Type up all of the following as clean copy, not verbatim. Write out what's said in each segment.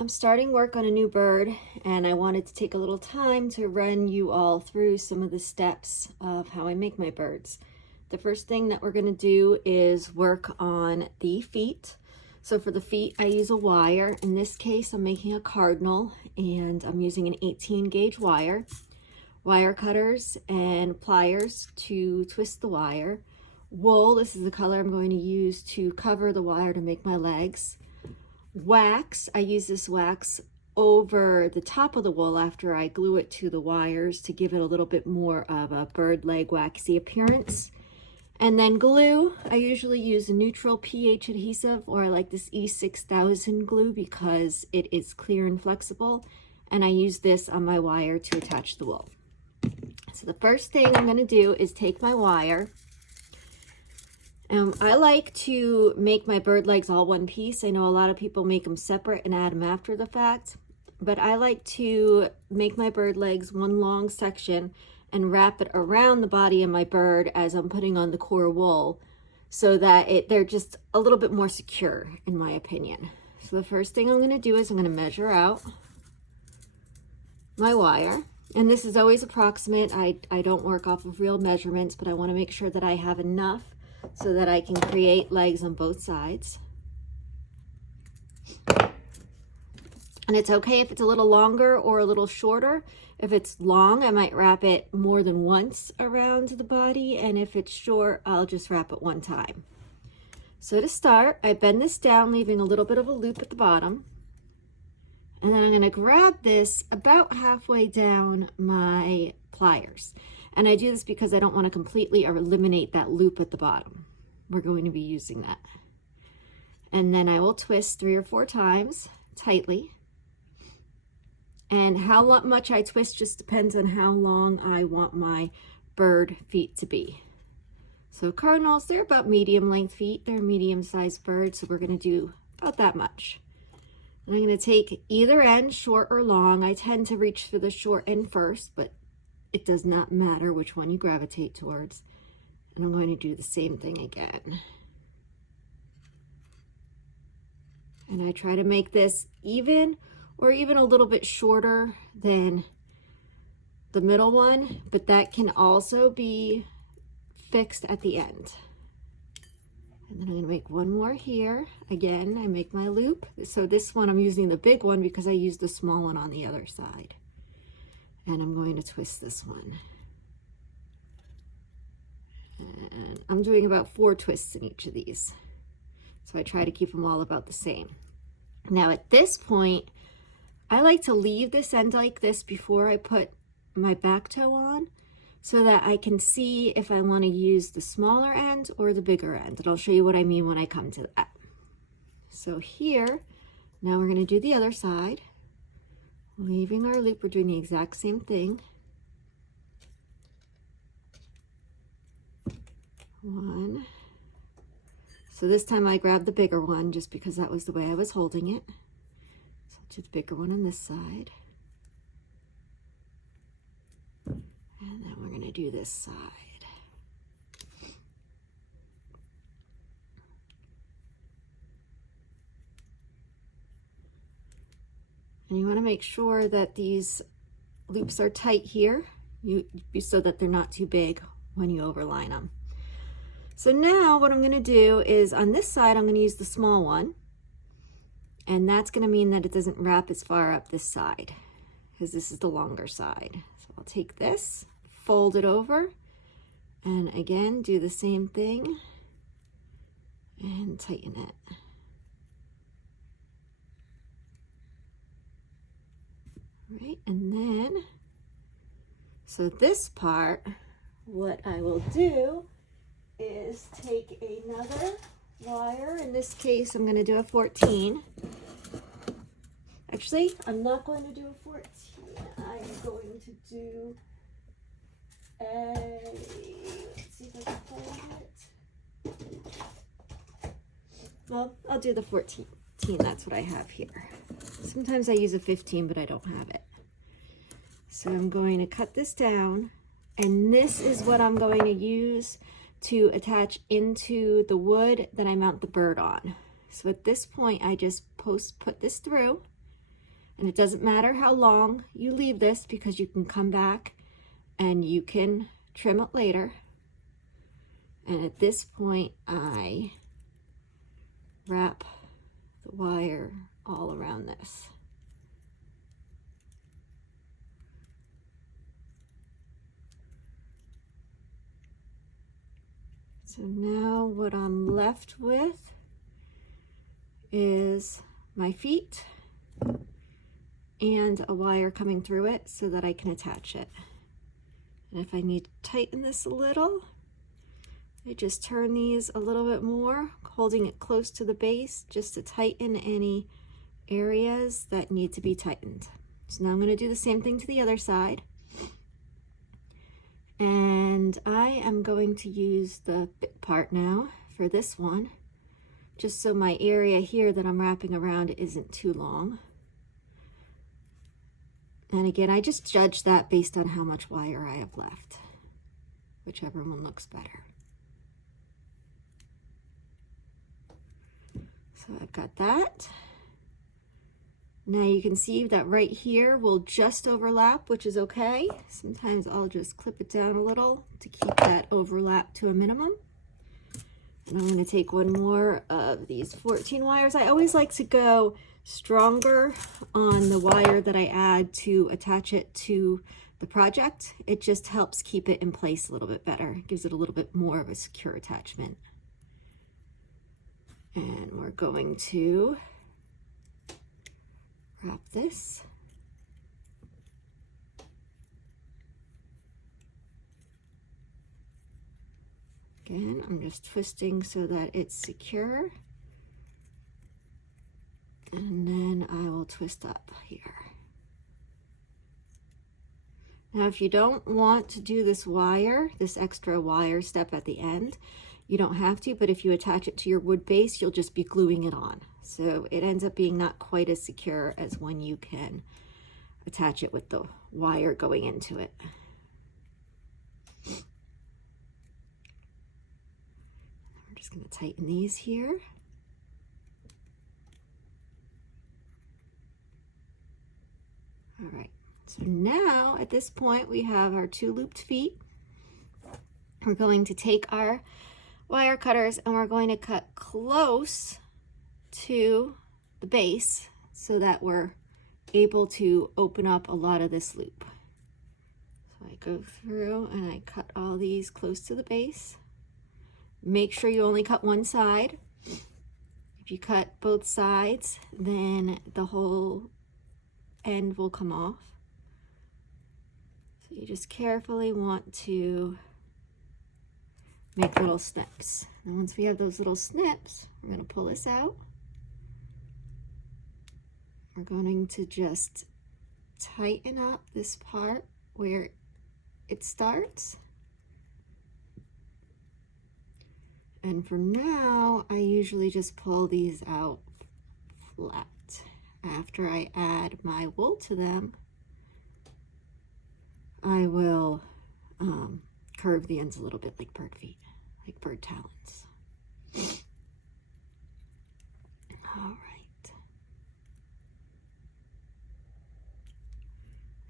I'm starting work on a new bird, and I wanted to take a little time to run you all through some of the steps of how I make my birds. The first thing that we're going to do is work on the feet. So for the feet, I use a wire. In this case, I'm making a cardinal, and I'm using an 18 gauge wire cutters and pliers to twist the wire. Wool, this is the color I'm going to use to cover the wire to make my legs. Wax, I use this wax over the top of the wool after I glue it to the wires to give it a little bit more of a bird leg waxy appearance. And then glue, I usually use a neutral pH adhesive, or I like this E6000 glue because it is clear and flexible, and I use this on my wire to attach the wool. So the first thing I'm going to do is take my wire. I like to make my bird legs all one piece. I know a lot of people make them separate and add them after the fact, but I like to make my bird legs one long section and wrap it around the body of my bird as I'm putting on the core wool, so that they're just a little bit more secure, in my opinion. So the first thing I'm going to do is I'm going to measure out my wire. And this is always approximate. I don't work off of real measurements, but I want to make sure that I have enough so that I can create legs on both sides. And it's okay if it's a little longer or a little shorter. If it's long, I might wrap it more than once around the body, and if it's short, I'll just wrap it one time. So to start, I bend this down, leaving a little bit of a loop at the bottom. And then I'm going to grab this about halfway down my pliers. And I do this because I don't want to completely eliminate that loop at the bottom. We're going to be using that. And then I will twist 3 or 4 times tightly. And how much I twist just depends on how long I want my bird feet to be. So cardinals, they're about medium length feet. They're medium-sized birds, so we're going to do about that much. And I'm going to take either end, short or long. I tend to reach for the short end first, but it does not matter which one you gravitate towards. And I'm going to do the same thing again. And I try to make this even or even a little bit shorter than the middle one, but that can also be fixed at the end. And then I'm going to make one more here. Again, I make my loop. So this one, I'm using the big one because I used the small one on the other side. And I'm going to twist this one. And I'm doing about 4 twists in each of these. So I try to keep them all about the same. Now at this point, I like to leave this end like this before I put my back toe on, so that I can see if I want to use the smaller end or the bigger end. And I'll show you what I mean when I come to that. So here, now we're going to do the other side. Leaving our loop, we're doing the exact same thing. 1. So this time I grabbed the bigger one just because that was the way I was holding it. So I'll do the bigger one on this side. And then we're going to do this side. And you want to make sure that these loops are tight here, so that they're not too big when you overline them. So now what I'm going to do is on this side, I'm going to use the small one. And that's going to mean that it doesn't wrap as far up this side, because this is the longer side. So I'll take this, fold it over, and again, do the same thing and tighten it. Right, and then, so this part, what I will do is take another wire. In this case, I'm going to do a 14. Actually, I'm not going to do a 14. I'm going to do let's see if I can hold it. Well, I'll do the 14. That's what I have here. Sometimes I use a 15, but I don't have it. So I'm going to cut this down, and this is what I'm going to use to attach into the wood that I mount the bird on. So at this point, I just put this through, And it doesn't matter how long you leave this, because you can come back and you can trim it later. And at this point, I wrap the wire all around this. So now what I'm left with is my feet and a wire coming through it so that I can attach it. And if I need to tighten this a little, I just turn these a little bit more, holding it close to the base just to tighten any areas that need to be tightened. So now I'm going to do the same thing to the other side. And I am going to use the bit part now for this one, just so my area here that I'm wrapping around isn't too long. And again, I just judge that based on how much wire I have left, whichever one looks better. So I've got that. Now you can see that right here will just overlap, which is okay. Sometimes I'll just clip it down a little to keep that overlap to a minimum. And I'm going to take one more of these 14 wires. I always like to go stronger on the wire that I add to attach it to the project. It just helps keep it in place a little bit better. It gives it a little bit more of a secure attachment. And we're going to wrap this. Again, I'm just twisting so that it's secure. And then I will twist up here. Now, if you don't want to do this wire, this extra wire step at the end, you don't have to, but if you attach it to your wood base, you'll just be gluing it on. So it ends up being not quite as secure as when you can attach it with the wire going into it. We're just going to tighten these here. All right, so now at this point we have our 2 looped feet. We're going to take our wire cutters and we're going to cut close to the base so that we're able to open up a lot of this loop. So I go through and I cut all these close to the base. Make sure you only cut one side. If you cut both sides, then the whole end will come off. So you just carefully want to make little snips. And once we have those little snips, we're going to pull this out. We're going to just tighten up this part where it starts. And for now, I usually just pull these out flat. After I add my wool to them, I will curve the ends a little bit like bird feet, like bird talons. All right.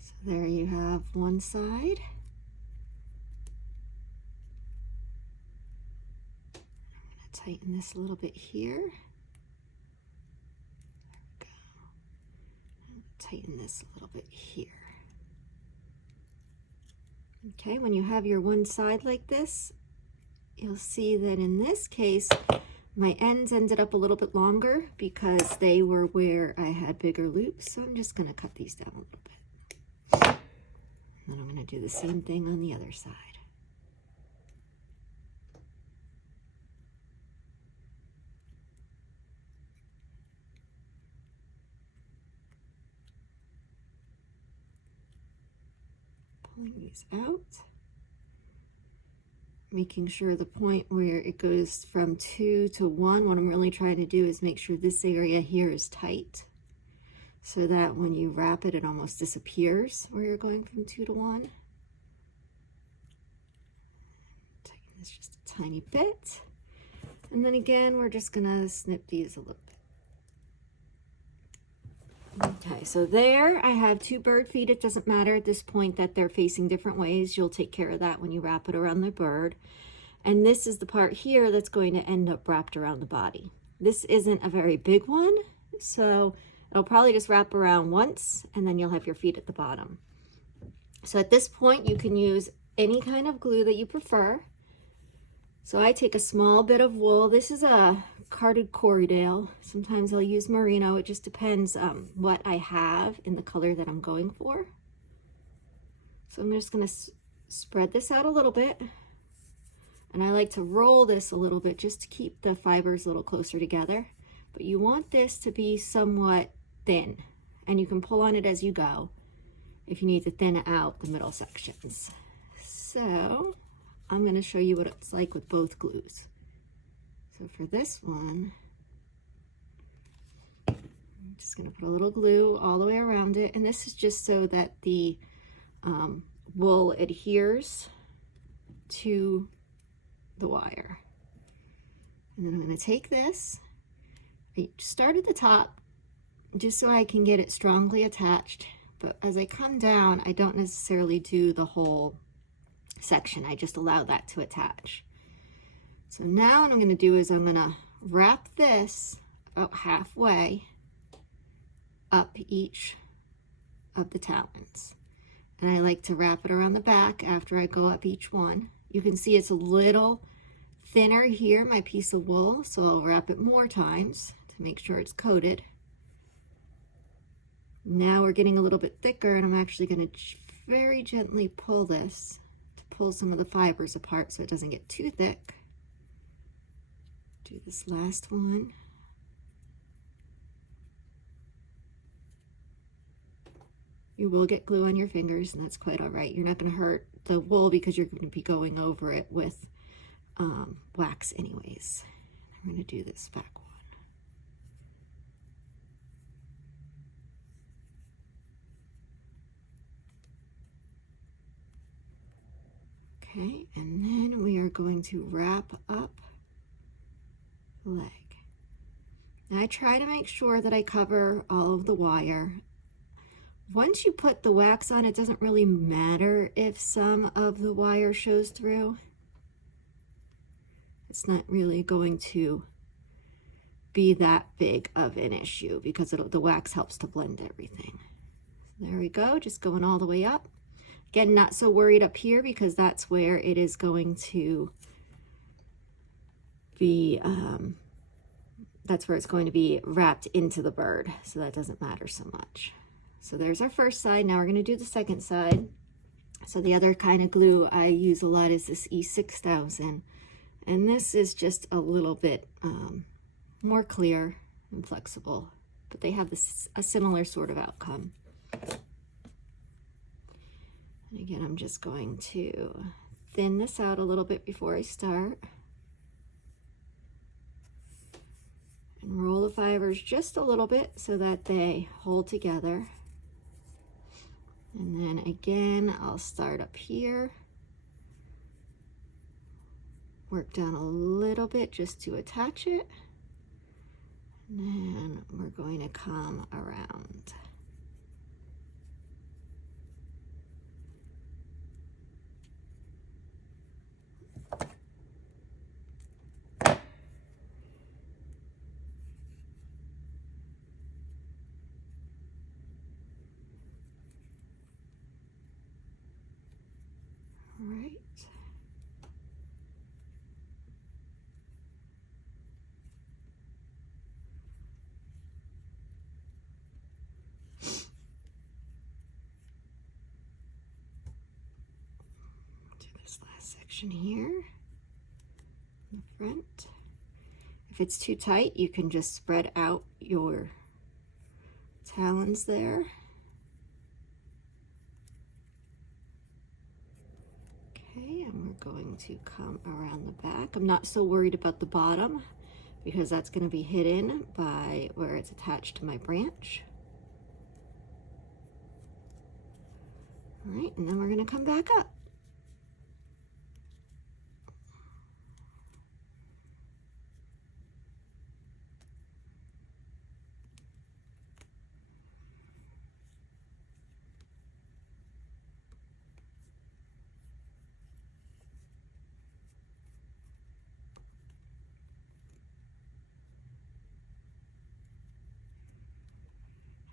So there you have one side. I'm going to tighten this a little bit here. Tighten this a little bit here. Okay, when you have your one side like this, you'll see that in this case, my ends ended up a little bit longer because they were where I had bigger loops. So I'm just going to cut these down a little bit. And then I'm going to do the same thing on the other side. Pulling these out, making sure the point where it goes from 2 to 1, what I'm really trying to do is make sure this area here is tight so that when you wrap it, it almost disappears where you're going from 2 to 1. Tighten this just a tiny bit. And then again, we're just gonna snip these a little bit. Okay, so there I have 2 bird feet. It doesn't matter at this point that they're facing different ways. You'll take care of that when you wrap it around the bird. And this is the part here that's going to end up wrapped around the body. This isn't a very big one, so it'll probably just wrap around once and then you'll have your feet at the bottom. So at this point you can use any kind of glue that you prefer. So I take a small bit of wool. This is a carded Corriedale. Sometimes I'll use merino. It just depends what I have in the color that I'm going for. So I'm just going to spread this out a little bit. And I like to roll this a little bit just to keep the fibers a little closer together. But you want this to be somewhat thin. And you can pull on it as you go if you need to thin out the middle sections. So I'm going to show you what it's like with both glues. So for this one, I'm just going to put a little glue all the way around it. And this is just so that the wool adheres to the wire. And then I'm going to take this, I start at the top just so I can get it strongly attached. But as I come down, I don't necessarily do the whole section. I just allow that to attach. So now what I'm going to do is I'm going to wrap this about halfway up each of the talons. And I like to wrap it around the back after I go up each one. You can see it's a little thinner here, my piece of wool, so I'll wrap it more times to make sure it's coated. Now we're getting a little bit thicker, and I'm actually going to very gently pull this to pull some of the fibers apart so it doesn't get too thick. Do this last one. You will get glue on your fingers, and that's quite all right. You're not going to hurt the wool because you're going to be going over it with wax anyways. I'm going to do this back one. Okay, and then we are going to wrap up the leg. Now I try to make sure that I cover all of the wire. Once you put the wax on, it doesn't really matter if some of the wire shows through. It's not really going to be that big of an issue because the wax helps to blend everything. So there we go, just going all the way up. Again, not so worried up here because that's where it is going to be, that's where it's going to be wrapped into the bird. So that doesn't matter so much. So there's our first side. Now we're going to do the second side. So the other kind of glue I use a lot is this E6000. And this is just a little bit more clear and flexible, but they have a similar sort of outcome. And again, I'm just going to thin this out a little bit before I start. And roll the fibers just a little bit so that they hold together. And then again, I'll start up here. Work down a little bit just to attach it. And then we're going to come around. All right. Do this last section here in the front. If it's too tight, you can just spread out your talons there. Okay, and we're going to come around the back. I'm not so worried about the bottom because that's going to be hidden by where it's attached to my branch. All right, and then we're going to come back up.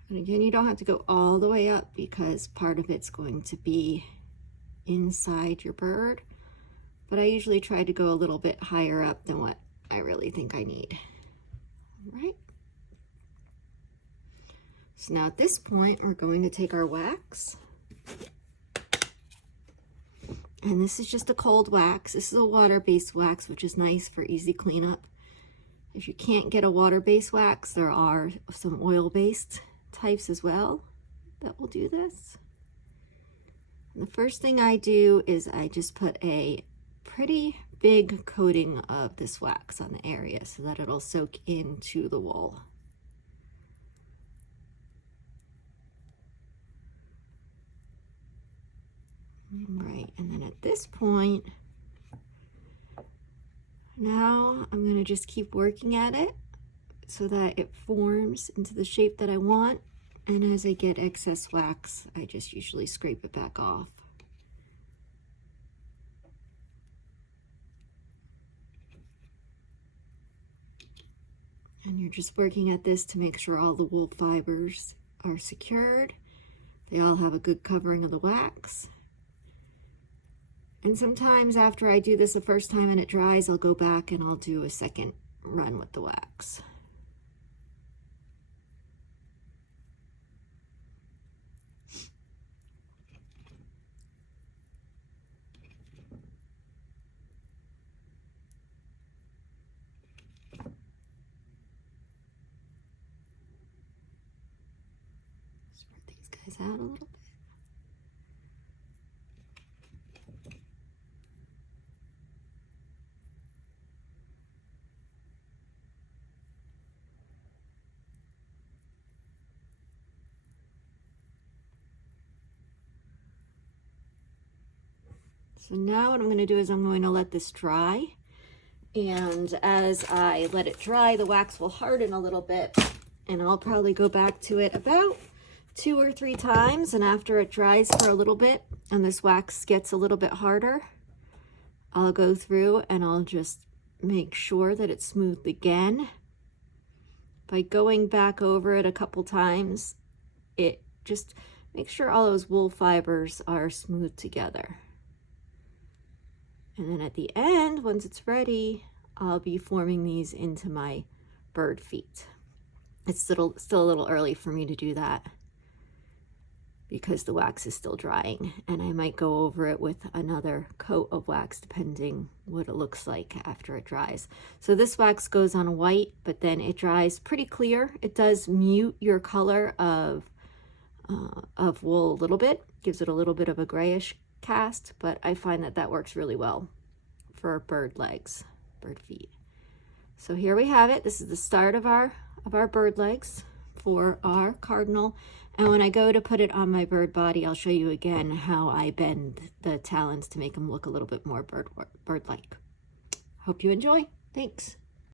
And again, you don't have to go all the way up because part of it's going to be inside your bird. But I usually try to go a little bit higher up than what I really think I need. All right. So now at this point, we're going to take our wax. And this is just a cold wax. This is a water-based wax, which is nice for easy cleanup. If you can't get a water-based wax, there are some oil-based types as well that will do this. And the first thing I do is I just put a pretty big coating of this wax on the area so that it'll soak into the wool. Right, and then at this point, now I'm going to just keep working at it so that it forms into the shape that I want. And as I get excess wax, I just usually scrape it back off. And you're just working at this to make sure all the wool fibers are secured. They all have a good covering of the wax. And sometimes after I do this the first time and it dries, I'll go back and I'll do a second run with the wax. Spread these guys out a little bit. So now what I'm going to do is I'm going to let this dry, and as I let it dry, the wax will harden a little bit, and I'll probably go back to it about 2 or 3 times, and after it dries for a little bit and this wax gets a little bit harder, I'll go through and I'll just make sure that it's smoothed again. By going back over it a couple times, it just makes sure all those wool fibers are smoothed together. And then at the end, once it's ready, I'll be forming these into my bird feet. It's still a little early for me to do that because the wax is still drying, and I might go over it with another coat of wax depending what it looks like after it dries. So this wax goes on white, but then it dries pretty clear. It does mute your color of wool a little bit, gives it a little bit of a grayish cast, but I find that that works really well for bird legs, bird feet. So here we have it. This is the start of our bird legs for our cardinal. And when I go to put it on my bird body, I'll show you again how I bend the talons to make them look a little bit more bird-like. Hope you enjoy. Thanks.